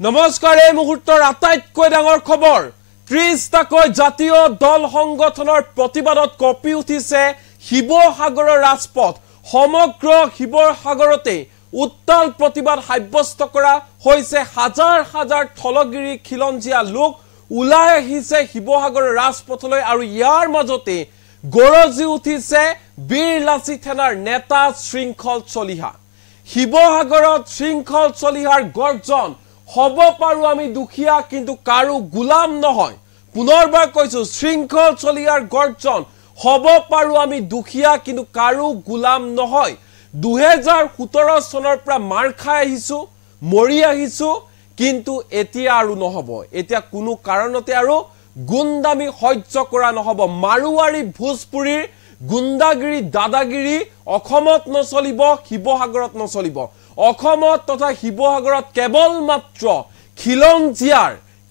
নমস্কাৰ এই মুহূৰ্তৰ আটাইতকৈ ডাঙৰ খবৰ 30টাকৈ জাতীয় দল সংগঠনৰ প্ৰতিবাদত কঁপি উঠিছে শিৱসাগৰৰ ৰাজপথ সমগ্ৰ শিৱসাগৰতে উত্তাল প্ৰতিবাদ সাব্যস্ত কৰা হৈছে হাজাৰ হাজাৰ থলগিৰি খিলঞ্জীয়া লোক উলাই আহিছে শিৱসাগৰৰ ৰাজপথলৈ আৰু ইয়াৰ মাজতে গৰজি উঠিছে বীৰলাচি থানাৰ নেতা শৃংখল চলিহা শিৱসাগৰত শৃংখল চলিহাৰ গৰ্জন হব পাৰো আমি দুখিয়া কিন্তু কাৰো গুলাম নহয় পুনৰবাৰ কৈছো শৃংখল চলিহাৰ গৰ্জন হব পাৰো আমি দুখিয়া কিন্তু কাৰো গুলাম নহয় 2017 চনৰ পৰা মাৰ খাই আহিছো মৰি আহিছো কিন্তু এতিয়া আৰু নহব এতিয়া কোনো কাৰণতে আৰু গুন্দামি সহ্য কৰা নহব মাৰুৱাৰী ভোজপুৰীৰ গুন্দাগিৰি দাদাগিৰি অসমত নচলিব শিৱসাগৰত নচলিব অসমত তথা শিৱসাগৰত কেৱল মাত্ৰ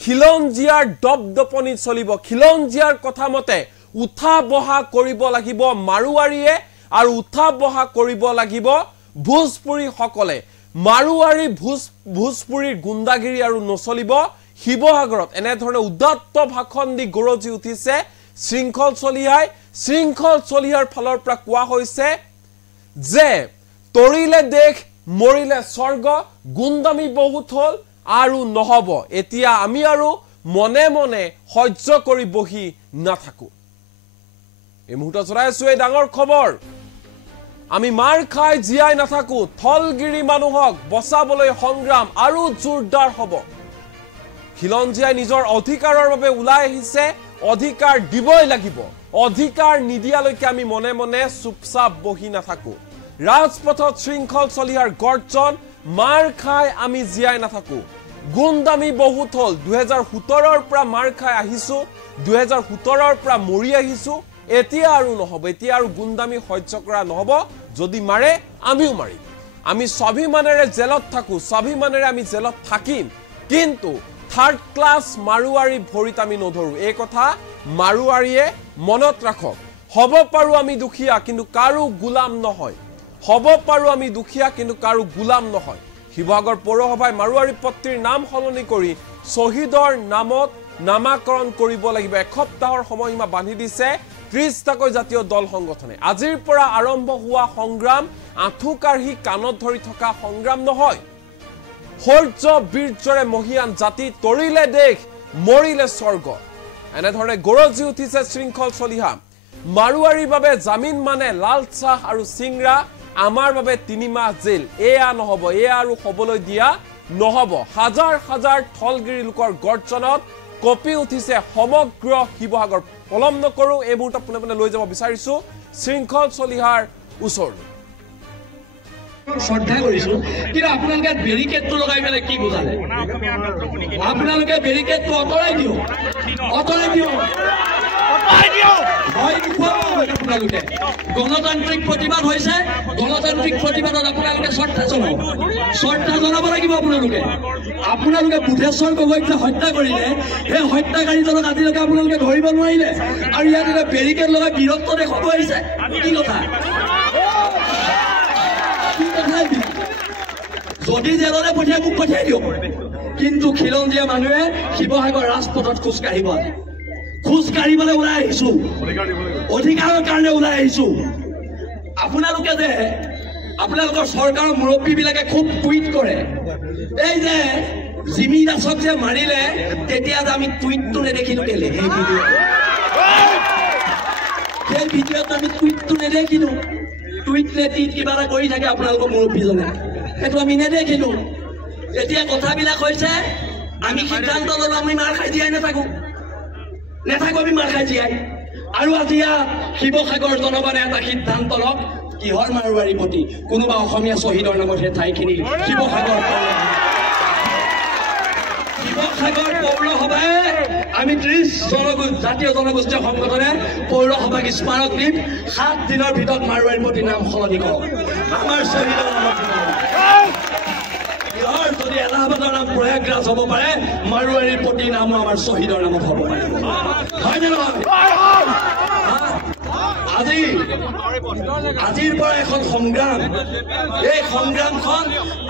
খিলঞ্জিয়াৰ দপদপনি চলিব খিলঞ্জিয়াৰ কথা মতে উঠা বহা কৰিব লাগিব মাৰুৱাৰীয়ে আৰু উঠা বহা কৰিব লাগিব ভোজপুৰী সকলে মাৰুৱাৰী ভোজপুৰীৰ গুন্দাগিৰি আৰু নচলিব শিৱসাগৰত এনে ধৰণে উদাত্ত ভাষণ দি গৰজি উঠিছে শৃংখল চলিহাৰ ফালৰ পৰা কোৱা হৈছে যে তৰিলে দেশ মৰিলে স্বৰ্গ গুন্দামি বহুত হল আৰু নহব এতিয়া আমি আৰু মনে মনে সহ্য কৰি বহি নাথাকো এই মুহূৰ্তত চৰাই আছো এই ডাঙৰ খবৰ আমি মাৰ খাই জিয়াই নাথাকো থলগিৰি মানুহক বচাবলৈ সংগ্ৰাম আৰু জোৰদাৰ হ'ব খিলঞ্জিয়াই নিজৰ অধিকাৰৰ বাবে উলাই আহিছে অধিকাৰ দিবই লাগিব অধিকাৰ নিদিয়ালৈকে আমি মনে মনে চুপচাপ বহি নাথাকো ৰাজপথত শৃংখল চলিহাৰ গৰ্জন মাৰ খাই আমি জিয়াই নাথাকো গুন্দামি বহুত হল 2017 পৰা মাৰ খাই আহিছো 2017 পৰা মৰি আহিছো এতিয়া আৰু নহব এতিয়া আৰু গুন্দামি সহ্য কৰা নহব যদি মাৰে আমিও মাৰিম আমি স্বাভিমানেৰে জেলত থাকো স্বাভিমানেৰে আমি জেলত থাকিম কিন্তু থাৰ্ড ক্লাছ মাৰুৱাৰী ভৰিত আমি নধৰো এই কথা মাৰুৱাৰীয়ে মনত ৰাখক হব পাৰো আমি দুখিয়া কিন্তু কাৰো গুলাম নহয় হব পাৰো আমি দুখিয়া কিন্তু কাৰো গুলাম নহয় শিৱসাগৰ পৌৰসভাই মাৰুৱাৰী পত্ৰীৰ নাম সলনি কৰি শহীদৰ নামত নামাকৰণ কৰিব লাগিব এসপ্তাহৰ সময়সীমা বান্ধি দিছে 30টাকৈ জাতীয় দল সংগঠনে আজিৰ পৰা আৰম্ভ হোৱা সংগ্ৰাম আঁঠুকাঢ়ি কাণত ধৰি থকা সংগ্ৰাম নহয় শৌৰ্য বীৰ্যৰে মহিয়ান জাতি তৰিলে দেশ মৰিলে স্বৰ্গ এনে ধৰণে গৰজি উঠিছে শৃংখল চলিহা মাৰুৱাৰীৰ বাবে জামিন মানে লাল চাহ আৰু সিংৰা আমাৰ বাবে 3 মাহ জেল এয়া নহব এয়া আৰু হবলৈ দিয়া নহব হাজাৰ হাজাৰ থলগিৰি লোকৰ গৰ্জনত কপি উঠিছে সমগ্ৰ শিৱসাগৰ পলম নকৰো এই মুহূৰ্তত পুনে লৈ যাব বিচাৰিছো শৃংখল চলিহাৰ ওচৰলৈ শ্ৰদ্ধা কৰিছো কিন্তু আপোনালোকে বেৰিকেডটো লগাই পেলাই কি বুজালে আপোনালোকে বেৰিকেডটো অতৰাই দিও আপোনালোকে গণতান্ত্ৰিক প্ৰতিবাদ হৈছে গণতান্ত্ৰিক প্ৰতিবাদত আপোনালোকে শ্ৰদ্ধা জনাব লাগিব আপোনালোকে বুধেশ্বৰ গগৈক হত্যা কৰিলে সেই হত্যাকাৰীজনক আজিলৈকে আপোনালোকে ধৰিব নোৱাৰিলে আৰু ইয়াত এটা বেৰিকেড লগাই বিৰক্ত দেখুৱাব আহিছে কি কথা যদি জেললৈ পঠিয়াই মোক পঠিয়াই দিয়ক কিন্তু খিলঞ্জীয়া মানুহে শিৱসাগৰ ৰাজপথত খোজকাঢ়িবলৈ ওলাই আহিছো অধিকাৰৰ কাৰণে ওলাই আহিছো আপোনালোকে যে আপোনালোকৰ চৰকাৰৰ মুৰব্বীবিলাকে খুব টুইট কৰে এই যে জিমি দাসক যে মাৰিলে তেতিয়া যে আমি টুইটটো নেদেখিলো কেলে সেই ভিডিঅ'ত আমি টুইটটো নেদেখিলো টুইট নেটিত কিবা এটা কৰি থাকে আপোনালোকৰ মুৰব্বীজনে সেইটো আমি নেদেখিলো এতিয়া কথাবিলাক হৈছে আমি সিদ্ধান্ত ল'লো আমি মাৰ খাই জীয়াই নাথাকো আমি মাৰ খাই জীয়াই আৰু আজি শিৱসাগৰ জনগণে এটা সিদ্ধান্ত লওক কিহৰ মাৰুৱাৰী প্ৰতি কোনোবা অসমীয়া শ্বহীদৰ নামত সেই ঠাইখিনি শিৱসাগৰ পৌৰসভাই আমি 30 জাতীয় জনগোষ্ঠীয় সংগঠনে পৌৰসভাক স্মাৰক দিম 7 দিনৰ ভিতৰত মাৰুৱাৰীৰ প্ৰতি নাম সলনি কৰক আমাৰ শ্বহীদৰ নামত যদি এলাহাবাদৰ নাম প্ৰয়াগৰাজ হ'ব পাৰে মাৰুৱাৰীৰ প্ৰতি নামো আমাৰ শ্বহীদৰ নামত হ'ব পাৰে হয় নে নহয় আজিৰ পৰা এখন সংগ্ৰাম, এই সংগ্ৰামখন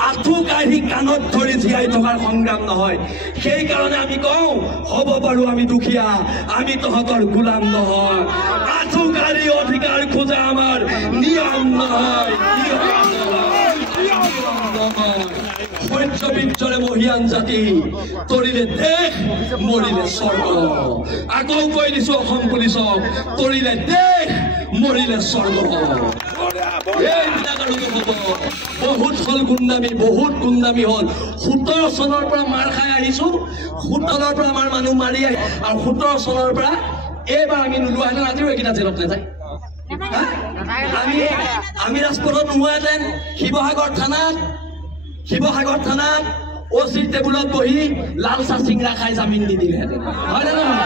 আঁঠু কাঢ়ি কাণত ধৰি জীয়াই থকাৰ সংগ্ৰাম নহয়। সেইকাৰণে আমি কওঁ, হ'ব পাৰো আমি দুখীয়া, আমি তহঁতৰ গোলাম নহয়। আঁঠু কাঢ়ি অধিকাৰ খোজা আমাৰ নিয়ম নহয়, সত্যবীৰ্যৰে মহিয়ান জাতি, তৰিলে দেশ মৰিলে স্বৰ্গ। আকৌ কৈ দিছো অসম পুলিচক, তৰিলে দেশ মৰিলে স্বৰ্গ। এইবিলাক আৰু নহব। বহুত হল গুণ্ডামী, বহুত গুণ্ডামী হল। 17 চনৰ পৰা মাৰ খাই আহিছো, 17ৰ পৰা আমাৰ মানুহ মাৰি আহি, আৰু 17 চনৰ পৰা এইবাৰ আমি নোলোৱাহেঁতেন আজিও এইকেইটা জেলত নাযায়। আমি ৰাজপথত নোহোৱাহেঁতেন শিৱসাগৰ থানাত অচিৰ টেবুলত বহি লাল চাহ চিংৰা খাই জামিন দি দিলেহেঁতেন, হয় নে নহয়?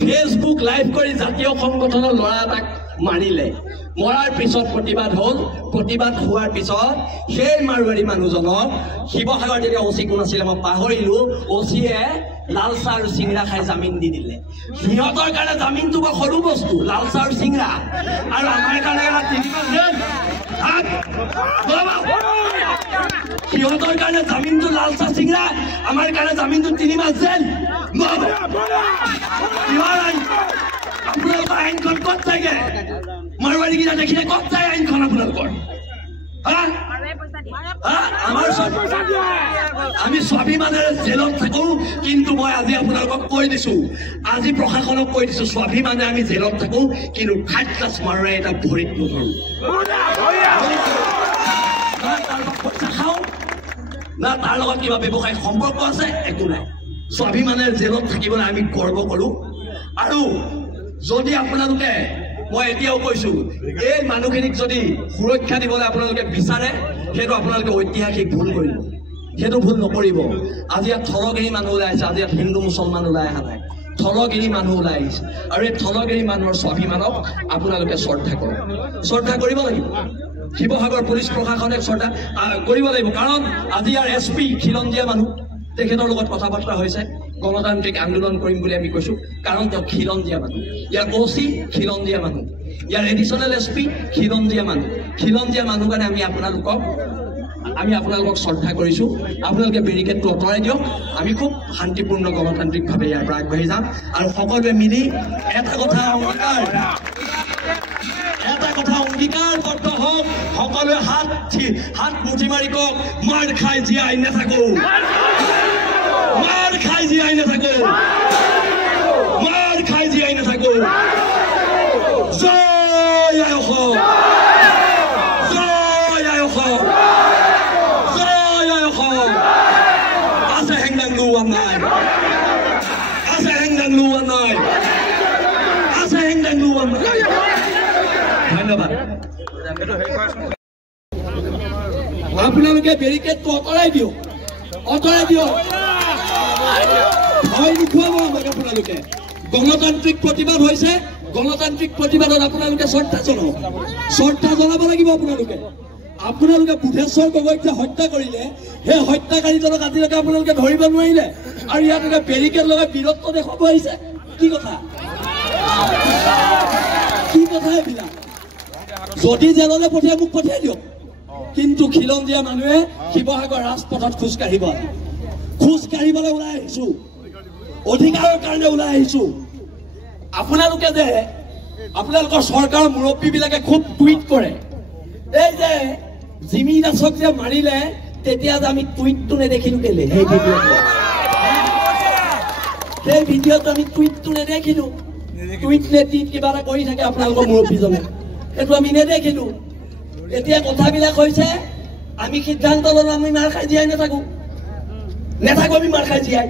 ফেচবুক লাইভ কৰি জাতীয় সংগঠনৰ ল'ৰা এটাক মাৰিলে। মৰাৰ পিছত প্ৰতিবাদ হ'ল। প্ৰতিবাদ হোৱাৰ পিছত সেই মাৰোৱাৰী মানুহজনক শিৱসাগৰ যেতিয়া অচি কোন আছিলে মই পাহৰিলো, অচিয়ে লাল চাহ আৰু চিংৰা খাই জামিন দি দিলে। সিহঁতৰ কাৰণে জামিনটো বৰ সৰু বস্তু, লাল চাহ আৰু চিংৰা, আৰু আমাৰ কাৰণে সিহঁতৰ কাৰণে জামিনটো লাল চাহ চিংৰা, আমাৰ কাৰণে জামিনটো 3 মাহ জেল। আপোনালোকৰ আইনখন ক'ত যায়গে? মাৰোৱাৰী কেইটা দেখিলে ক'ত যায় আইনখন আপোনালোকৰ? আমি স্বাভিমানেৰে জেলত থাকো, কিন্তু মই আজি আপোনালোকক কৈ দিছো, আজি প্ৰশাসনক কৈ দিছো, স্বাভিমানে আমি জেলত থাকো, কিন্তু 3rd ক্লাছ মাৰোৱাৰী এটা ভৰিত নধৰো। পইচা খাওঁ না তাৰ লগত কিবা ব্যৱসায়িক সম্পৰ্ক আছে, একো নাই। স্বাভিমানেৰে জেলত থাকিবলৈ আমি গৰ্ব কৰো। আৰু যদি আপোনালোকে, মই এতিয়াও কৈছো, এই মানুহখিনিক যদি সুৰক্ষা দিবলৈ আপোনালোকে বিচাৰে, সেইটো আপোনালোকে ঐতিহাসিক ভুল কৰিব, সেইটো ভুল নকৰিব। আজি ইয়াত থলগিৰি মানুহ ওলাই আহিছে, আজি ইয়াত হিন্দু মুছলমান ওলাই অহা নাই, থলগিৰি মানুহ ওলাই আহিছে। আৰু এই থলগিৰি মানুহৰ স্বাভিমানক আপোনালোকে শ্ৰদ্ধা কৰক, শ্ৰদ্ধা কৰিব লাগিব। শিৱসাগৰ পুলিচ প্ৰশাসনে শ্ৰদ্ধা কৰিব লাগিব, কাৰণ আজি ইয়াৰ SP খিলঞ্জীয়া মানুহ, তেখেতৰ লগত কথা বাৰ্তা হৈছে, গণতান্ত্ৰিক আন্দোলন কৰিম বুলি আমি কৈছো, কাৰণ তেওঁ খিলঞ্জীয়া মানুহ। ইয়াৰ OC খিলঞ্জীয়া মানুহ, ইয়াৰ এডিশ্যনেল SP খিলঞ্জীয়া মানুহ। খিলঞ্জীয়া মানুহ কাৰণে আমি আপোনালোকক শ্ৰদ্ধা কৰিছো। আপোনালোকে বেৰিকেডটো আঁতৰাই দিয়ক, আমি খুব শান্তিপূৰ্ণ গণতান্ত্ৰিকভাৱে ইয়াৰ পৰা আগবাঢ়ি যাম। আৰু সকলোৱে মিলি এটা কথা অংগীকাৰবদ্ধ হওক, সকলোৱে হাত মুঠি মাৰি কওক, মাৰ খাই জীয়াই নাথাকো, মাৰ খাই জীয়াই নাথাকো, মাৰ খাই জীয়াই নাথাকো। জয় আই অসম, জয় আই অসম, জয় আই অসম। আছে হেংদাং লোৱা নাই, আছে হেংদাং লোৱা নাই, আছে হেংদাং লোৱা নাই। ধন্যবাদ। আপোনালোকে বেৰিকেডটো আঁতৰাই দিয়ক, আঁতৰাই দিয়ক, ভয় নোখোৱাব আমাক। আপোনালোকে গণতান্ত্ৰিক প্ৰতিবাদ হৈছে, গণতান্ত্ৰিক প্ৰতিবাদত আপোনালোকে শ্ৰদ্ধা জনাওক, শ্ৰদ্ধা জনাব লাগিব। আপোনালোকে বুধেশ্বৰ গগৈক যে হত্যা কৰিলে, সেই হত্যাকাৰীজনক আজিলৈকে আপোনালোকে ধৰিব নোৱাৰিলে, আৰু ইয়াত এটা বেৰিকেড লগাই বীৰত্ব দেখুৱাব আহিছে। কি কথা, কি কথা এইবিলাক? যদি জেললৈ পঠিয়াই মোক পঠিয়াই দিয়ক, কিন্তু খিলঞ্জীয়া মানুহে শিৱসাগৰ ৰাজপথত খোজকাঢ়িবলৈ ওলাই আহিছো, অধিকাৰৰ কাৰণে ওলাই আহিছো। আপোনালোকে যে আপোনালোকৰ চৰকাৰৰ মুৰব্বীবিলাকে খুব টুইট কৰে, এই যে জিমি দাসক যে মাৰিলে, তেতিয়া যে আমি টুইটটো নেদেখিলো কেলে? সেই ভিডিঅ'টো আমি টুইটটো নেদেখিলো, টুইট নেটি কিবা এটা কৰি থাকে আপোনালোকৰ মুৰব্বীজনে, সেইটো আমি নেদেখিলো। এতিয়া কথাবিলাক হৈছে, আমি সিদ্ধান্ত ললো, আমি মাৰ খাই জীয়াই নাথাকো, আমি মাৰ খাই জীয়াই।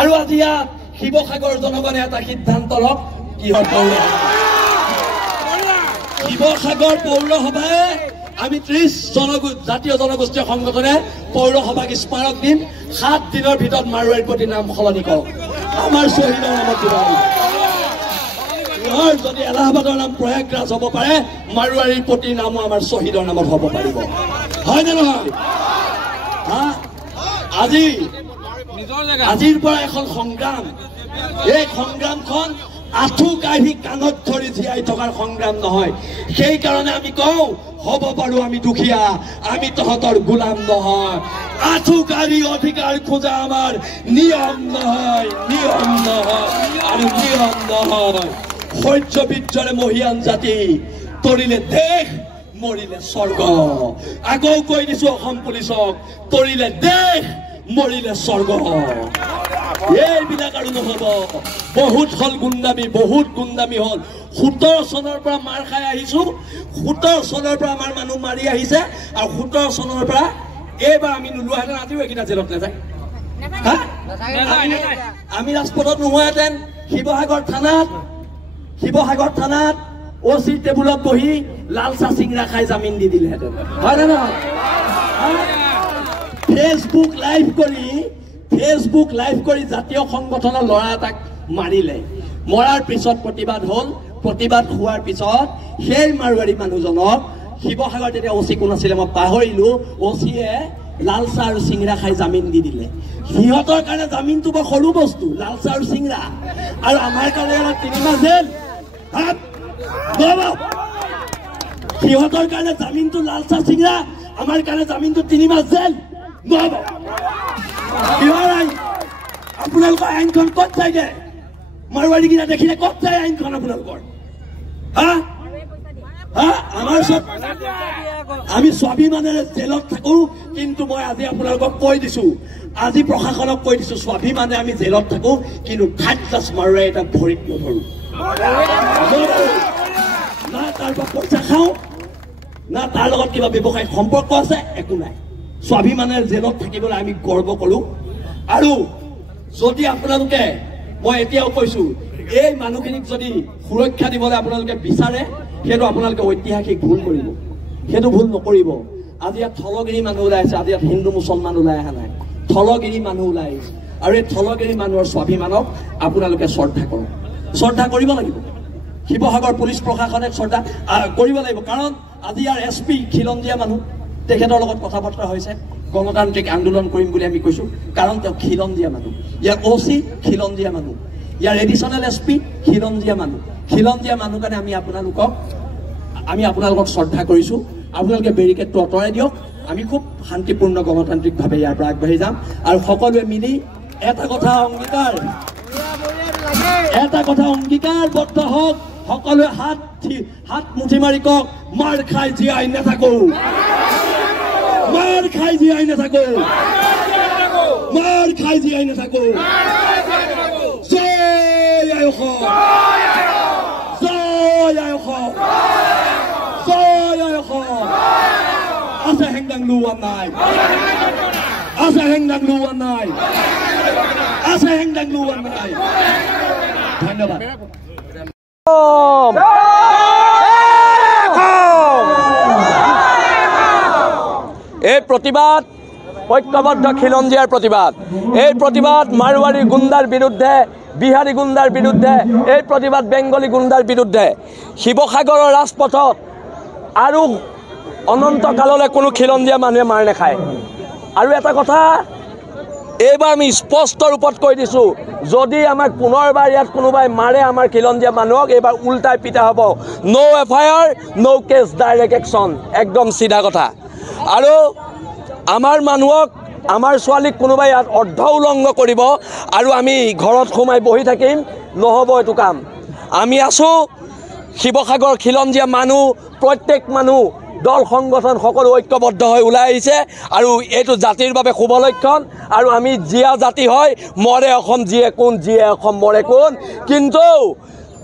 আৰু আজি ইয়াত শিৱসাগৰ জনগণে এটা সিদ্ধান্ত লওক, কিহৰ শিৱসাগৰ পৌৰসভাই আমি 30 জাতীয় জনগোষ্ঠীয় সংগঠনে পৌৰসভাক স্মাৰক দিম, 7 দিনৰ ভিতৰত মাৰোৱাৰীৰ প্ৰতি নাম সলনি কৰক, আমাৰ শ্বহীদৰ নামত দিব। যদি এলাহাবাদৰ নাম প্ৰয়াগৰাজ হ'ব পাৰে, মাৰোৱাৰীৰ প্ৰতি নামো আমাৰ শ্বহীদৰ নামত হ'ব পাৰিব, হয় নে নহয়? আজিৰ পৰা এখন সংগ্ৰাম, এই সংগ্ৰামখন আঁঠু কাঢ়ি কাণত ধৰি জীয়াই থকাৰ সংগ্ৰাম নহয়। সেইকাৰণে আমি কওঁ হ'ব পাৰোঁ আমি দুখীয়া, আমি তহঁতৰ গোলাম নহয়। আঁঠু কাঢ়ি অধিকাৰ খোজা আমাৰ নিয়ম নহয়, নিয়ম নহয় আৰু নিয়ম নহয়। সহ্য বীৰ্যৰে মহিয়ান জাতি, তৰিলে দেশ মৰিলে স্বৰ্গ। আকৌ কৈ দিছো অসম পুলিচক, তৰিলে দেশ মৰিলে স্বৰ্গ। এইবিলাক আৰু নহব। বহুত হল গুণ্ডামি, বহুত গুণ্ডামি হল। 17 চনৰ পৰা মাৰ খাই আহিছো, 17 চনৰ পৰা আমাৰ মানুহ মাৰি আহিছে আৰু 17 চনৰ পৰা এইবাৰ আমি নোলোৱাহেঁতেন আজিও এইকেইটা জেলত নাযায়। আমি ৰাজপথত নোহোৱাহেঁতেন শিৱসাগৰ থানাত OC টেবুলত বহি লাল চাহ চিংৰা খাই জামিন দি দিলেহেঁতেন, হয় নে নহয়? ফেচবুক লাইভ কৰি জাতীয় সংগঠনৰ ল'ৰা এটাক মাৰিলে। মৰাৰ পিছত প্ৰতিবাদ হ'ল। প্ৰতিবাদ হোৱাৰ পিছত সেই মাৰোৱাৰী মানুহজনক শিৱসাগৰ তেতিয়া OC কোন আছিলে মই পাহৰিলো, OCয়ে লাল চাহ আৰু চিংৰা খাই জামিন দি দিলে। সিহঁতৰ কাৰণে জামিনটো বৰ সৰু বস্তু, লাল চাহ আৰু চিংৰা, আৰু আমাৰ কাৰণে 3 মাহ জেল। সিহঁতৰ কাৰণে জামিনটো লাল চাহ চিংৰা, আমাৰ কাৰণে জামিনটো 3 মাহ জেল নহব। আপোনালোকৰ আইনখন ক'ত যায়গে? মাৰোৱাৰী কেইটা দেখিলে ক'ত যায় আইনখন আপোনালোকৰ? আমাৰ চব আমি স্বাভিমানেৰে জেলত থাকো, কিন্তু মই আজি আপোনালোকক কৈ দিছো, আজি প্ৰশাসনক কৈ দিছো, স্বাভিমানে আমি জেলত থাকো, কিন্তু থাৰ্ড ক্লাছ মাৰোৱাৰী এটা ভৰিত নধৰো। না তাৰ পৰা পইচা খাওঁ, না তাৰ লগত কিবা ব্যৱসায়িক সম্পৰ্ক আছে, একো নাই। স্বাভিমানেৰে জেলত থাকিবলৈ আমি গৰ্ব কৰো। আৰু যদি আপোনালোকে, মই এতিয়াও কৈছো, এই মানুহখিনিক যদি সুৰক্ষা দিবলৈ আপোনালোকে বিচাৰে, সেইটো আপোনালোকে ঐতিহাসিক ভুল কৰিব, সেইটো ভুল নকৰিব। আজি ইয়াত থলগিৰি মানুহ ওলাই আছে, আজি ইয়াত হিন্দু মুছলমান ওলাই অহা নাই, থলগিৰি মানুহ ওলাই আহিছে। আৰু এই থলগিৰি মানুহৰ স্বাভিমানক আপোনালোকে শ্ৰদ্ধা কৰক, শ্ৰদ্ধা কৰিব লাগিব। শিৱসাগৰ পুলিচ প্ৰশাসনে শ্ৰদ্ধা কৰিব লাগিব, কাৰণ আজি ইয়াৰ SP খিলঞ্জীয়া মানুহ, তেখেতৰ লগত কথা বতৰা হৈছে, গণতান্ত্ৰিক আন্দোলন কৰিম বুলি আমি কৈছো, কাৰণ তেওঁ খিলঞ্জীয়া মানুহ। ইয়াৰ OC খিলঞ্জীয়া মানুহ, ইয়াৰ এডিশ্যনেল SP খিলঞ্জীয়া মানুহ। খিলঞ্জীয়া মানুহ কাৰণে আমি আপোনালোকক শ্ৰদ্ধা কৰিছো। আপোনালোকে বেৰিকেডটো আঁতৰাই দিয়ক, আমি খুব শান্তিপূৰ্ণ গণতান্ত্ৰিকভাৱে ইয়াৰ পৰা আগবাঢ়ি যাম। আৰু সকলোৱে মিলি এটা কথা অংগীকাৰবদ্ধ হওক, সকলোৱে হাত মুঠি মাৰি কওক, মাৰ খাই জীয়াই নাথাকো, মাৰ খাই জীয়াই নাথাকো, মাৰ খাই জীয়াই নাথাকো। জয় আই অসম, জয় আই অসম, জয় আই অসম। আছে হেংদাং লোৱা নাই, আছে হেংদাং লোৱা নাই, আছে হেংদাং লোৱা নাই। ধন্যবাদ। এই প্ৰতিবাদ ঐক্যবদ্ধ খিলঞ্জীয়াৰ প্ৰতিবাদ, এই প্ৰতিবাদ মাৰোৱাৰী গুণ্ডাৰ বিৰুদ্ধে, বিহাৰী গুণ্ডাৰ বিৰুদ্ধে, এই প্ৰতিবাদ বেংগলী গুণ্ডাৰ বিৰুদ্ধে। শিৱসাগৰৰ ৰাজপথত আৰু অনন্তকাললৈ কোনো খিলঞ্জীয়া মানুহে মাৰ নাখায়। আৰু এটা কথা এইবাৰ আমি স্পষ্ট ৰূপত কৈ দিছোঁ, যদি আমাক পুনৰবাৰ ইয়াত কোনোবাই মাৰে আমাৰ খিলঞ্জীয়া মানুহক, এইবাৰ উল্টাই পিটা হ'ব। নো FIR, নো কেছ, ডাইৰেক্ট একশ্যন, একদম চিধা কথা। আৰু আমাৰ মানুহক, আমাৰ ছোৱালীক কোনোবাই ইয়াত অৰ্ধ উলংঘ কৰিব আৰু আমি ঘৰত সোমাই বহি থাকিম, নহ'ব এইটো কাম। আমি আছোঁ, শিৱসাগৰ খিলঞ্জীয়া মানুহ, প্ৰত্যেক মানুহ, দল সংগঠন সকলো ঐক্যবদ্ধ হৈ ওলাই আহিছে। আৰু এইটো জাতিৰ বাবে শুভ লক্ষণ। আৰু আমি জীয়া জাতি হয়, মৰে অসম জীয়ে কোন, জীয়ে অসম মৰে কোন। কিন্তু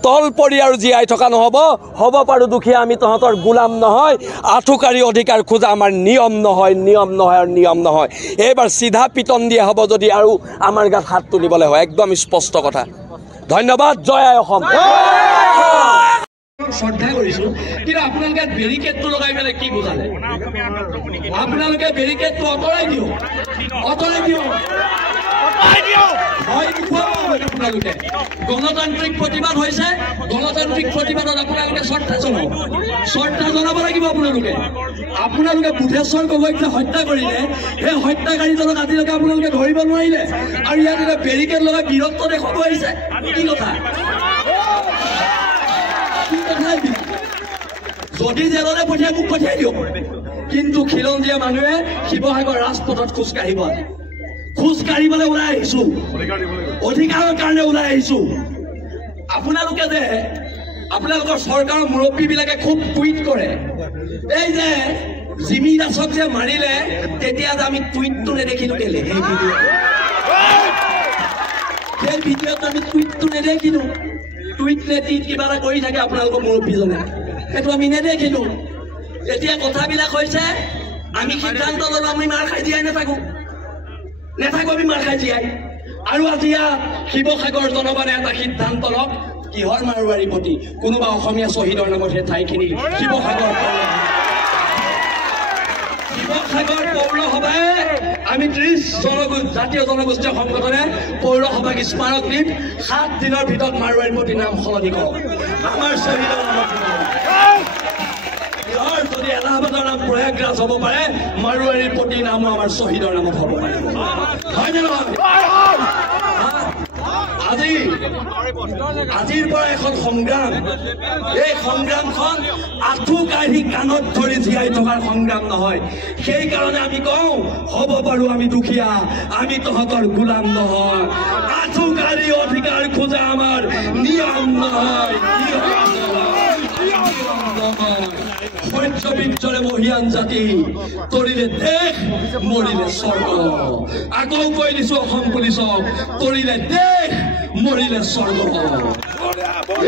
তল পৰি আৰু জীয়াই থকা নহ'ব, হ'ব পাৰোঁ দুখীয়া, আমি তহঁতৰ গোলাম নহয়। আঁঠুকাৰী অধিকাৰ খোজা আমাৰ নিয়ম নহয়, নিয়ম নহয় আৰু নিয়ম নহয়। এইবাৰ চিধা পিটন দিয়া হ'ব যদি আৰু আমাৰ গাত হাত তুলিবলৈ হয়, একদম স্পষ্ট কথা। ধন্যবাদ। জয় আই অসম। শ্ৰদ্ধা কৰিছো, কিন্তু আপোনালোকে বেৰিকেডটো লগাই পেলাই কি বুজালে? আপোনালোকে বেৰিকেডটো আঁতৰাই দিয়ক, আঁতৰাই দিয়ক। আপোনালোকে গণতান্ত্ৰিক প্ৰতিবাদ হৈছে, গণতান্ত্ৰিক প্ৰতিবাদত আপোনালোকে শ্ৰদ্ধা জনাব লাগিব। আপোনালোকে আপোনালোকে বুধেশ্বৰ গগৈক যে হত্যা কৰিলে সেই হত্যাকাৰীজনক আজিলৈকে আপোনালোকে ধৰিব নোৱাৰিলে আৰু ইয়াত এটা বেৰিকেড লগাই বীৰত্ব দেখুৱাব আহিছে কি কথা যদি জেললৈ পঠিয়াই মোক পঠিয়াই দিয়ক কিন্তু খিলঞ্জীয়া মানুহে শিৱসাগৰ ৰাজপথত খোজকাঢ়িবলৈ ওলাই আহিছো অধিকাৰৰ কাৰণে ওলাই আহিছো আপোনালোকে যে আপোনালোকৰ চৰকাৰৰ মুৰব্বীবিলাকে খুব টুইট কৰে এই যে জিমি দাসক যে মাৰিলে তেতিয়া যে আমি টুইটটো নেদেখিলো কেলে সেই ভিডিঅ'ত আমি টুইটটো নেদেখিলো টুইট টিট কিবা এটা কৰি থাকে আপোনালোকৰ মুৰব্বীজনে সেইটো আমি নেদেখিলো এতিয়া কথাবিলাক হৈছে আমি সিদ্ধান্ত ল'লো আমি মাৰ খাই জীয়াই নাথাকো আমি মাৰ খাই জীয়াই আৰু আজি শিৱসাগৰ জনগণে এটা সিদ্ধান্ত লওক কিহৰ মাৰোৱাৰীৰ প্ৰতি কোনোবা অসমীয়া শ্বহীদৰ নামত সেই ঠাইখিনি শিৱসাগৰ পৌৰসভাই আমি 30 জাতীয় জনগোষ্ঠীয় সংগঠনে পৌৰসভাক স্মাৰক দিম 7 দিনৰ ভিতৰত মাৰোৱাৰীৰ প্ৰতি নাম সলনি কৰক আমাৰ শ্বহীদৰ নামত যদি এলাহাবাদৰ নাম প্ৰয়াগৰাজ হ'ব পাৰে মাৰোৱাৰীৰ প্ৰতি নামো আমাৰ শ্বহীদৰ নামত হ'ব পাৰে হয় নে নহয় আজিৰ পৰা এখন সংগ্ৰাম এই সংগ্ৰামখন আঁঠু কাঢ়ি কাণত ধৰি জীয়াই থকাৰ সংগ্ৰাম নহয় সেইকাৰণে আমি কওঁ হ'ব পাৰো আমি দুখীয়া আমি তহঁতৰ গোলাম নহয় আঁঠু কাঢ়ি অধিকাৰ খোজা আমাৰ নিয়ম নহয় সত্যবিজ্ঞৰে মহিয়ান জাতি তৰিলে দেশ মৰিলে স্বৰ্গ আকৌ কৈ দিছো অসম পুলিচক তৰিলে দেশ মৰিলে স্বৰ্গ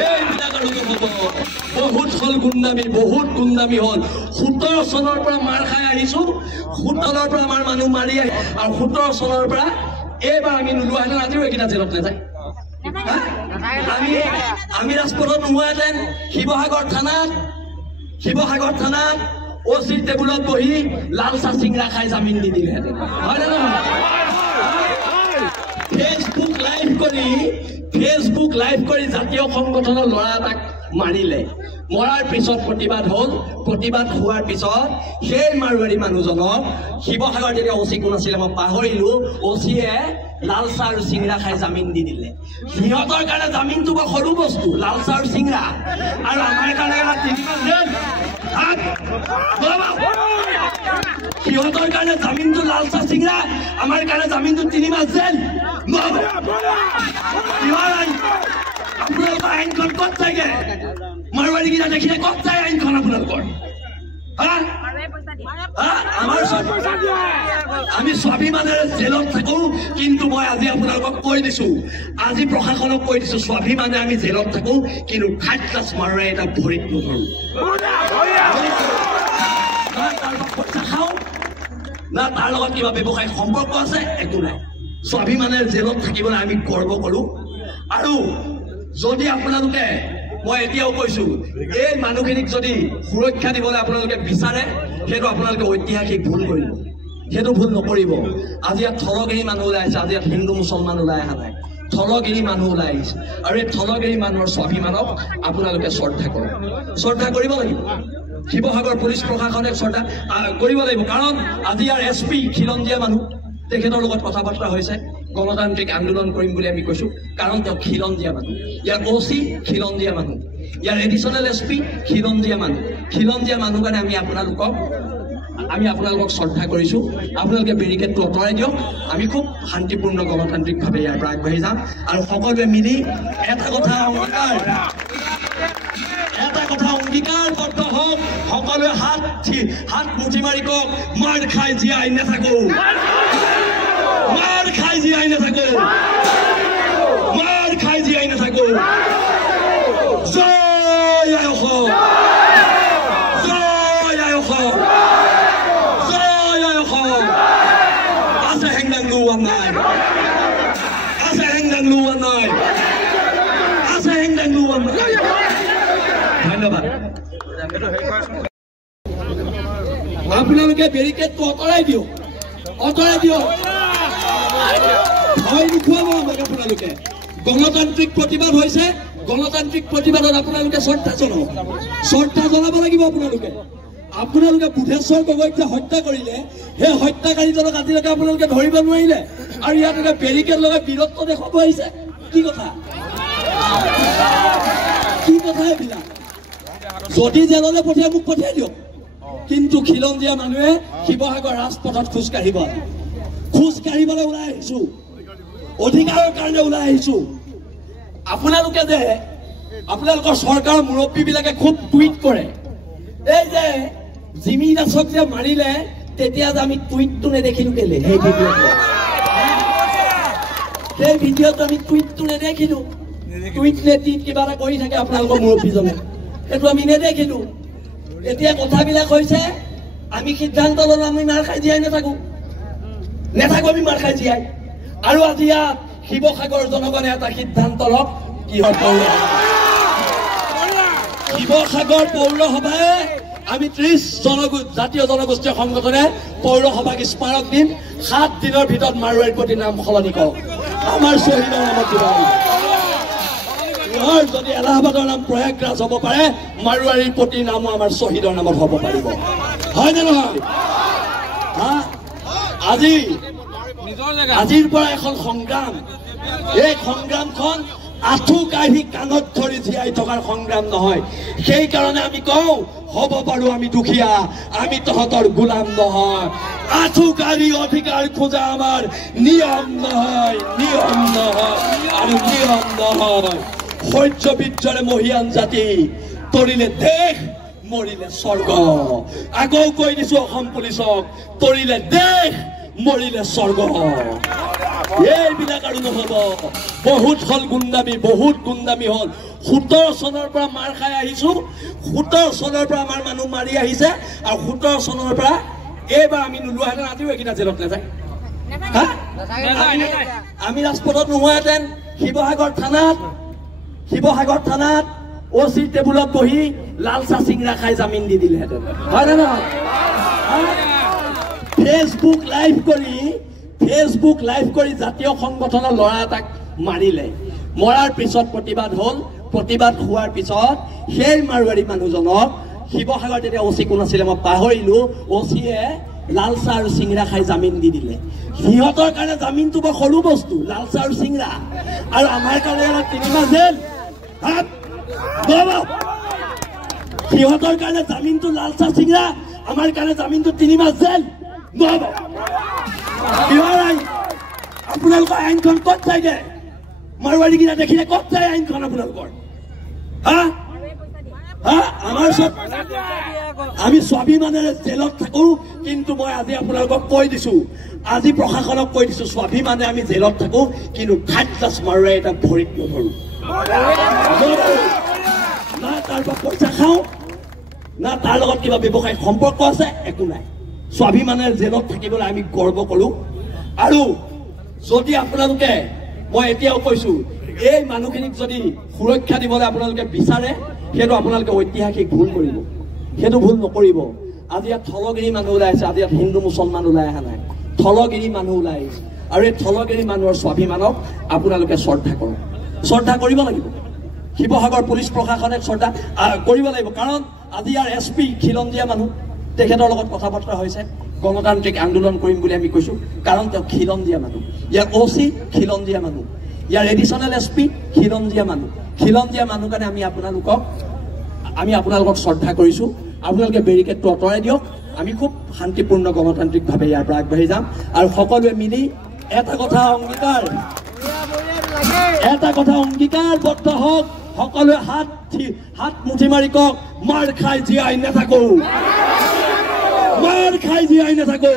এইবিলাক আৰু নহ'ব বহুত হ'ল গুণ্ডামী হ'ল 17 চনৰ পৰা মাৰ খাই আহিছো 17 পৰা আমাৰ মানুহ মাৰি আহি আৰু 17 চনৰ পৰা এইবাৰ আমি নোলোৱাহেঁতেন আজিও এইকেইটা জেলত নাযায় আমি ৰাজপথত নোহোৱাহেঁতেন শিৱসাগৰ থানাত অচিৰ টেবুলত বহি লাল চাহ চিংৰা খাই জামিন দি দিলেহেঁতেন হয় নে নহয় ফেচবুক লাইভ কৰি জাতীয় সংগঠনৰ ল'ৰা এটাক মাৰিলে মৰাৰ পিছত প্ৰতিবাদ হ'ল প্ৰতিবাদ হোৱাৰ পিছত সেই মাৰোৱাৰী মানুহজনক শিৱসাগৰ যেতিয়া অচি কোন আছিলে মই পাহৰিলো অচিয়ে লাল চাহ আৰু চিংৰা খাই জামিন দি দিলে সিহঁতৰ কাৰণে জামিনটো বৰ সৰু বস্তু লাল চাহ আৰু চিংৰা আৰু আমাৰ কাৰণে সিহঁতৰ কাৰণে জামিনটো লাল চাহ চিংৰা আমাৰ কাৰণে জামিনটো 3 মাহ জেল আপোনালোকৰ আইনখন ক'ত যায়গে মাৰোৱাৰীকেইটা দেখিলে ক'ত যায় আইনখন আপোনালোকৰ আমি স্বাভিমানেৰে জেলত থাকো কিন্তু মই আজি আপোনালোকক কৈ দিছো আজি প্ৰশাসনক কৈ দিছো স্বাভিমানে আমি জেলত থাকো কিন্তু থাৰ্ড ক্লাছ মাৰোৱাৰী এটা ভৰিত নধৰো না তাৰ লগত কিবা ব্যৱসায়িক সম্পৰ্ক আছে একো নাই স্বাভিমানেৰে জেলত থাকিবলৈ আমি গৰ্ব কৰো আৰু যদি আপোনালোকে মই এতিয়াও কৈছো এই মানুহখিনিক যদি সুৰক্ষা দিবলৈ আপোনালোকে বিচাৰে সেইটো আপোনালোকে ঐতিহাসিক ভুল কৰিব সেইটো ভুল নকৰিব আজি ইয়াত থলগিৰি মানুহ ওলাই আহিছে আজি ইয়াত হিন্দু মুছলমান ওলাই অহা নাই থলগিৰি মানুহ ওলাই আহিছে আৰু এই থলগিৰি মানুহৰ স্বাভিমানক আপোনালোকে শ্ৰদ্ধা কৰিব লাগিব শিৱসাগৰ পুলিচ প্ৰশাসনে শ্ৰদ্ধা কৰিব লাগিব কাৰণ আজি ইয়াৰ SP খিলঞ্জীয়া মানুহ তেখেতৰ লগত কথা বাৰ্তা হৈছে গণতান্ত্ৰিক আন্দোলন কৰিম বুলি আমি কৈছো কাৰণ তেওঁ খিলঞ্জীয়া মানুহ ইয়াৰ OC খিলঞ্জীয়া মানুহ ইয়াৰ এডিশ্যনেল SP খিলঞ্জীয়া মানুহ কাৰণে আমি আপোনালোকক শ্ৰদ্ধা কৰিছো আপোনালোকে বেৰিকেডটো আঁতৰাই দিয়ক আমি খুব শান্তিপূৰ্ণ গণতান্ত্ৰিকভাৱে ইয়াৰ পৰা আগবাঢ়ি যাম আৰু সকলোৱে মিলি এটা কথা অংগীকাৰবদ্ধ হওক সকলোৱে হাত মুঠি মাৰি কওক মাৰ খাই জীয়াই নাথাকো মাৰ খাই জীয়াই নাথাকো জয় আই অসম আছে হেংদাং লোৱা নাই ধন্যবাদ আপোনালোকে বেৰিকেডটো আঁতৰাই দিয়ক ভয় নোখোৱাব আমাক আপোনালোকে গণতান্ত্ৰিক প্ৰতিবাদ হৈছে গণতান্ত্ৰিক প্ৰতিবাদত আপোনালোকে শ্ৰদ্ধা জনাব লাগিব আপোনালোকে আপোনালোকে বুধেশ্বৰ গগৈক যে হত্যা কৰিলে, সেই হত্যাকাৰীজনক আজিলৈকে আপোনালোকে ধৰিব নোৱাৰিলে, আৰু ইয়াত এটা বেৰিকেড লগাই বীৰত্ব দেখুৱাব আহিছে। কি কথা এইবিলাক? যদি জেললৈ পঠিয়াই মোক পঠিয়াই দিয়ক, কিন্তু খিলঞ্জীয়া মানুহে শিৱসাগৰ ৰাজপথত খোজকাঢ়িবলৈ ওলাই আহিছো, অধিকাৰৰ কাৰণে ওলাই আহিছো। আপোনালোকে যে আপোনালোকৰ চৰকাৰৰ মুৰব্বীবিলাকে খুব টুইট কৰে, এই যে জিমি দাসক যে মাৰিলে তেতিয়া যে আমি টুইটটো নেদেখিলো কেলে? সেই ভিডিঅ'টো আমি টুইটটো নেদেখিলো, টুইট নে টিট কিবা এটা কৰি থাকে আপোনালোকৰ মুৰব্বীজনে, সেইটো আমি নেদেখিলো। এতিয়া কথাবিলাক হৈছে আমি সিদ্ধান্ত ল'লো, আমি মাৰ খাই জীয়াই নাথাকো, আমি মাৰ খাই জীয়াই। আৰু আজি ইয়াত শিৱসাগৰ জনগণে এটা সিদ্ধান্ত লওক, কিহৰ শিৱসাগৰ পৌৰসভাই আমি 30 জাতীয় জনগোষ্ঠীয় সংগঠনে পৌৰসভাক স্মাৰক দিম, 7 দিনৰ ভিতৰত মাৰোৱাৰীৰ প্ৰতি নাম সলনি কৰক, আমাৰ শ্বহীদৰ নামত দিব। যদি এলাহাবাদৰ নাম প্ৰয়াগৰাজ হ'ব পাৰে, মাৰোৱাৰীৰ প্ৰতি নামো আমাৰ শ্বহীদৰ নামত হ'ব পাৰিব, হয় নে নহয়? আজিৰ পৰা এখন সংগ্ৰাম, এই সংগ্ৰামখন আঁঠু কাঢ়ি কাণত ধৰি জীয়াই থকাৰ সংগ্ৰাম নহয়। সেইকাৰণে আমি কওঁ, হ'ব পাৰো আমি দুখীয়া, আমি তহঁতৰ গোলাম নহয়। আঁঠু কাঢ়ি অধিকাৰ খোজা আমাৰ নিয়ম নহয় আৰু নিয়ম নহয়। শৌৰ্য বীৰ্যৰে মহিয়ান জাতি, তৰিলে দেশ মৰিলে স্বৰ্গ। আকৌ কৈ দিছো অসম পুলিচক, তৰিলে দেশ মৰিলে স্বৰ্গ। এইবিলাক আৰু নহব। বহুত হল গুণ্ডামি, বহুত গুণ্ডামি হল। 17 চনৰ পৰা মাৰ খাই আহিছো, 17 চনৰ পৰা আমাৰ মানুহ মাৰি আহিছে, আৰু 17 চনৰ পৰা এইবাৰ আমি নোলোৱাহেঁতেন আজিও এইকেইটা জেলত নাযায়। আমি ৰাজপথত নোহোৱাহেঁতেন শিৱসাগৰ থানাত OC টেবুলত বহি লাল চাহ চিংৰা খাই জামিন দি দিলেহেঁতেন, হয় নে নহয়? ফেচবুক লাইভ কৰি জাতীয় সংগঠনৰ ল'ৰা এটাক মাৰিলে, মৰাৰ পিছত প্ৰতিবাদ হ'ল, প্ৰতিবাদ হোৱাৰ পিছত সেই মাৰোৱাৰী মানুহজনক শিৱসাগৰ তেতিয়া OC কোন আছিলে মই পাহৰিলো, OCয়ে লাল চাহ আৰু চিংৰা খাই জামিন দি দিলে। সিহঁতৰ কাৰণে জামিনটো বৰ সৰু বস্তু, লাল চাহ আৰু চিংৰা, আৰু আমাৰ কাৰণে 3 মাহ জেল। সিহঁতৰ কাৰণে জামিনটো লাল চাহ চিংৰা, আমাৰ কাৰণে জামিনটো 3 মাহ জেল নহব। আপোনালোকৰ আইনখন ক'ত যায়গে? মাৰোৱাৰী কেইটা দেখিলে ক'ত যায় আইনখন আপোনালোকৰ? আমাৰ আমি স্বাভিমানেৰে জেলত থাকো, কিন্তু মই আজি আপোনালোকক কৈ দিছো, আজি প্ৰশাসনক কৈ দিছো, স্বাভিমানে আমি জেলত থাকো, কিন্তু থাৰ্ড ক্লাছ মাৰোৱাৰী এটা ভৰিত নধৰো। না তাৰ পৰা পইচা খাওঁ, না তাৰ লগত কিবা ব্যৱসায়িক সম্পৰ্ক আছে, একো নাই। স্বাভিমানেৰে জেলত থাকিবলৈ আমি গৰ্ব কৰো। আৰু যদি আপোনালোকে, মই এতিয়াও কৈছো, এই মানুহখিনিক যদি সুৰক্ষা দিবলৈ আপোনালোকে বিচাৰে, সেইটো আপোনালোকে ঐতিহাসিক ভুল কৰিব, সেইটো ভুল নকৰিব। আজি ইয়াত থলগিৰি মানুহ ওলাই আহিছে, আজি ইয়াত হিন্দু মুছলমান ওলাই অহা নাই, থলগিৰি মানুহ ওলাই আহিছে, আৰু এই থলগিৰি মানুহৰ স্বাভিমানক আপোনালোকে শ্ৰদ্ধা কৰক, শ্ৰদ্ধা কৰিব লাগিব। শিৱসাগৰ পুলিচ প্ৰশাসনে শ্ৰদ্ধা কৰিব লাগিব, কাৰণ আজি ইয়াৰ SP খিলঞ্জীয়া মানুহ, তেখেতৰ লগত কথা বতৰা হৈছে, গণতান্ত্ৰিক আন্দোলন কৰিম বুলি আমি কৈছো, কাৰণ তেওঁ খিলঞ্জীয়া মানুহ। ইয়াৰ OC খিলঞ্জীয়া মানুহ, ইয়াৰ এডিশ্যনেল SP খিলঞ্জীয়া মানুহ। খিলঞ্জীয়া মানুহ কাৰণে আমি আপোনালোকক শ্ৰদ্ধা কৰিছো। আপোনালোকে বেৰিকেডটো আঁতৰাই দিয়ক, আমি খুব শান্তিপূৰ্ণ গণতান্ত্ৰিকভাৱে ইয়াৰ পৰা আগবাঢ়ি যাম। আৰু সকলোৱে মিলি এটা কথা অংগীকাৰবদ্ধ হওক, সকলোৱে হাত মুঠি মাৰি কওক, মাৰ খাই জীয়াই নাথাকো, মাৰ খাই জীয়াই নাথাকো,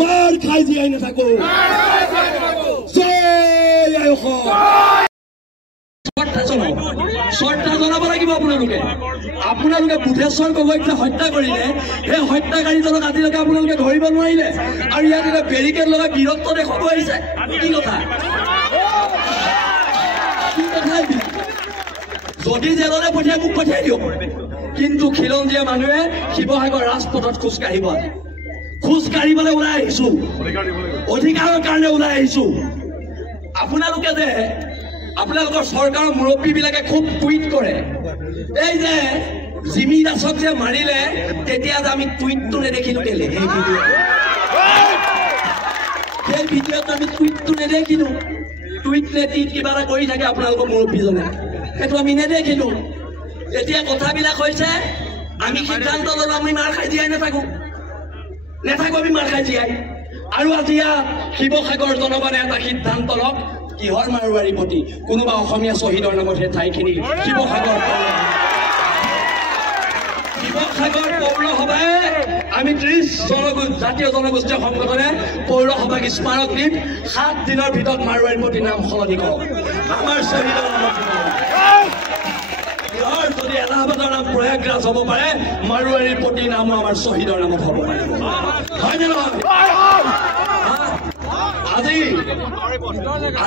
মাৰ খাই জীয়াই নাথাকো। জয় অসম। শ্ৰদ্ধা জনাব লাগিব আপোনালোকে বুধেশ্বৰ গগৈক যে হত্যা কৰিলে, সেই হত্যাকাৰীজনক আজিলৈকে আপোনালোকে ধৰিব নোৱাৰিলে, আৰু ইয়াত এটা বেৰিকেড লগাই বীৰত্ব দেখুৱাব আহিছে। কি কথা? যদি জেললৈ পঠিয়াই মোক পঠিয়াই দিয়ক, কিন্তু খিলঞ্জীয়া মানুহে শিৱসাগৰ ৰাজপথত খোজকাঢ়িবলৈ ওলাই আহিছো, অধিকাৰৰ কাৰণে ওলাই আহিছো। আপোনালোকে যে আপোনালোকৰ চৰকাৰৰ মুৰব্বীবিলাকে খুব টুইট কৰে, এই যে জিমি দাসক যে মাৰিলে তেতিয়া আমি টুইটটো নেদেখিলো কেলে সেই ভিডিঅ'ত আমি টুইটটো নেদেখিলো টুইটলে টিট কিবা এটা কৰি থাকে আপোনালোকৰ মুৰব্বীজনে সেইটো আমি নেদেখিলো এতিয়া কথাবিলাক হৈছে আমি সিদ্ধান্ত ল'লো আমি মাৰ খাই জীয়াই নাথাকো আমি মাৰ খাই জীয়াই আৰু আজি শিৱসাগৰ জনগণে এটা সিদ্ধান্ত লওক কিহৰ মাৰোৱাৰী প্ৰতি কোনোবা অসমীয়া শ্বহীদৰ নামত সেই ঠাইখিনি শিৱসাগৰ পৌৰসভাই আমি 30 জাতীয় জনগোষ্ঠীয় সংগঠনে পৌৰসভাক স্মাৰক দিম 7 দিনৰ ভিতৰত মাৰোৱাৰী প্ৰতি নাম সলনি কৰক আমাৰ শ্বহীদৰ নামত যদি এলাহাবাদৰ নাম প্ৰয়াগৰাজ হ'ব পাৰে মাৰোৱাৰীৰ প্ৰতি নামো আমাৰ শ্বহীদৰ নামত হ'ব পাৰে হয়নে নহয়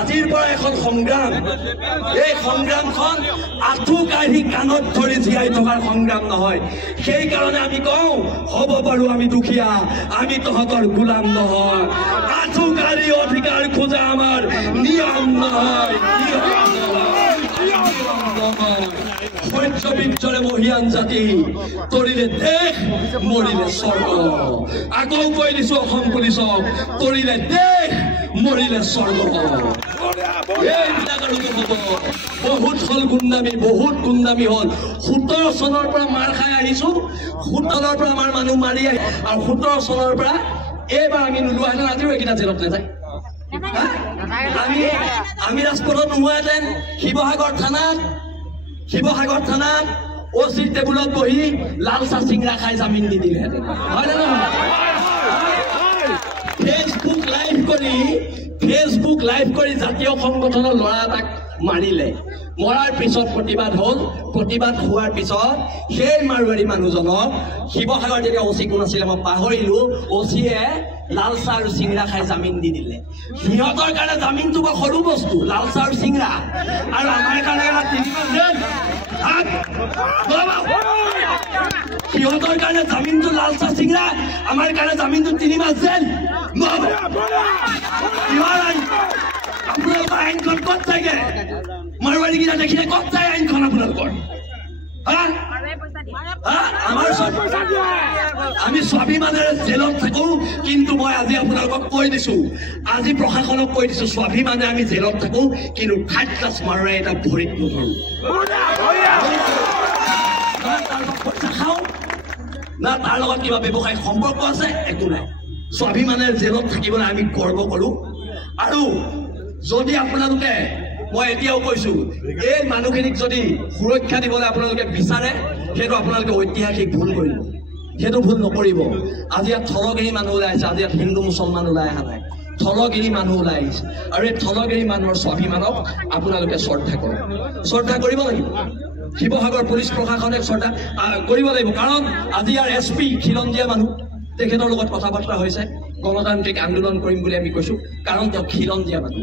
আজিৰ পৰা এখন সংগ্ৰাম এই সংগ্ৰামখন আঁঠু কাঢ়ি কাণত ধৰি জীয়াই থকাৰ সংগ্ৰাম নহয় সেইকাৰণে আমি কওঁ হ'ব পাৰো আমি দুখীয়া আমি তহঁতৰ গোলাম নহয় আঁঠু কাঢ়ি অধিকাৰ খোজা আমাৰ নিয়ম নহয় সত্যবিজ্জৰে মহিয়ান জাতি তৰিলে দেশ মৰিলে স্বৰ্গ আকৌ কৈ দিছো অসম পুলিচক তৰিলে দেশ মৰিলে স্বৰ্গ বহুত হল গুণ্ডামী হল 17 চনৰ পৰা মাৰ খাই আহিছো 17 পৰা আমাৰ মানুহ মাৰি আহি আৰু 17 চনৰ পৰা এইবাৰ আমি নোলোৱাহেঁতেন আজিও এইকেইটা জেলত নাযায় আমি ৰাজপথত নোহোৱাহেঁতেন শিৱসাগৰ থানাত অচিৰ টেবুলত বহি লাল চাহ চিংৰা খাই জামিন দি দিলেহেঁতেন হয় নে নহয় ফেচবুক লাইভ কৰি জাতীয় সংগঠনৰ ল'ৰা এটাক মাৰিলে মৰাৰ পিছত প্ৰতিবাদ হ'ল প্ৰতিবাদ হোৱাৰ পিছত সেই মাৰোৱাৰী মানুহজনক শিৱসাগৰ যেতিয়া অচি কোন আছিলে মই পাহৰিলো অচিয়ে লাল চাহ আৰু চিংৰা খাই জামিন দি দিলে সিহঁতৰ কাৰণে জামিনটো বৰ সৰু বস্তু লাল চাহ আৰু চিংৰা আৰু আমাৰ কাৰণে সিহঁতৰ কাৰণে জামিনটো লাল চাহ চিংৰা আমাৰ কাৰণে জামিনটো 3 মাহ জেল আপোনালোকৰ আইনখন ক'ত যায়গে মাৰোৱাৰী কেইটা দেখিলে ক'ত যায় আইনখন আপোনালোকৰ আমি স্বাভিমানেৰে জেলত থাকো কিন্তু মই আজি আপোনালোকক কৈ দিছো আজি প্ৰশাসনক কৈ দিছো স্বাভিমানে আমি জেলত থাকো কিন্তু 3rd ক্লাছ মাৰোৱাৰী এটা ভৰিত নধৰো না তাৰ লগত কিবা ব্যৱসায়িক সম্পৰ্ক আছে একো নাই স্বাভিমানেৰে জেলত থাকিবলৈ আমি গৰ্ব কৰো আৰু যদি আপোনালোকে মই এতিয়াও কৈছো এই মানুহখিনিক যদি সুৰক্ষা দিবলৈ আপোনালোকে বিচাৰে সেইটো আপোনালোকে ঐতিহাসিক ভুল কৰিব সেইটো ভুল নকৰিব আজি ইয়াত থলগিৰি মানুহ ওলাই আহিছে আজি ইয়াত হিন্দু মুছলমান ওলাই অহা নাই থলগিৰি মানুহ ওলাই আহিছে আৰু এই থলগিৰি মানুহৰ স্বাভিমানক আপোনালোকে শ্ৰদ্ধা কৰিব লাগিব শিৱসাগৰ পুলিচ প্ৰশাসনে শ্ৰদ্ধা কৰিব লাগিব কাৰণ আজি ইয়াৰ SP খিলঞ্জীয়া মানুহ তেখেতৰ লগত কথা বাৰ্তা হৈছে গণতান্ত্ৰিক আন্দোলন কৰিম বুলি আমি কৈছো কাৰণ তেওঁ খিলঞ্জীয়া মানুহ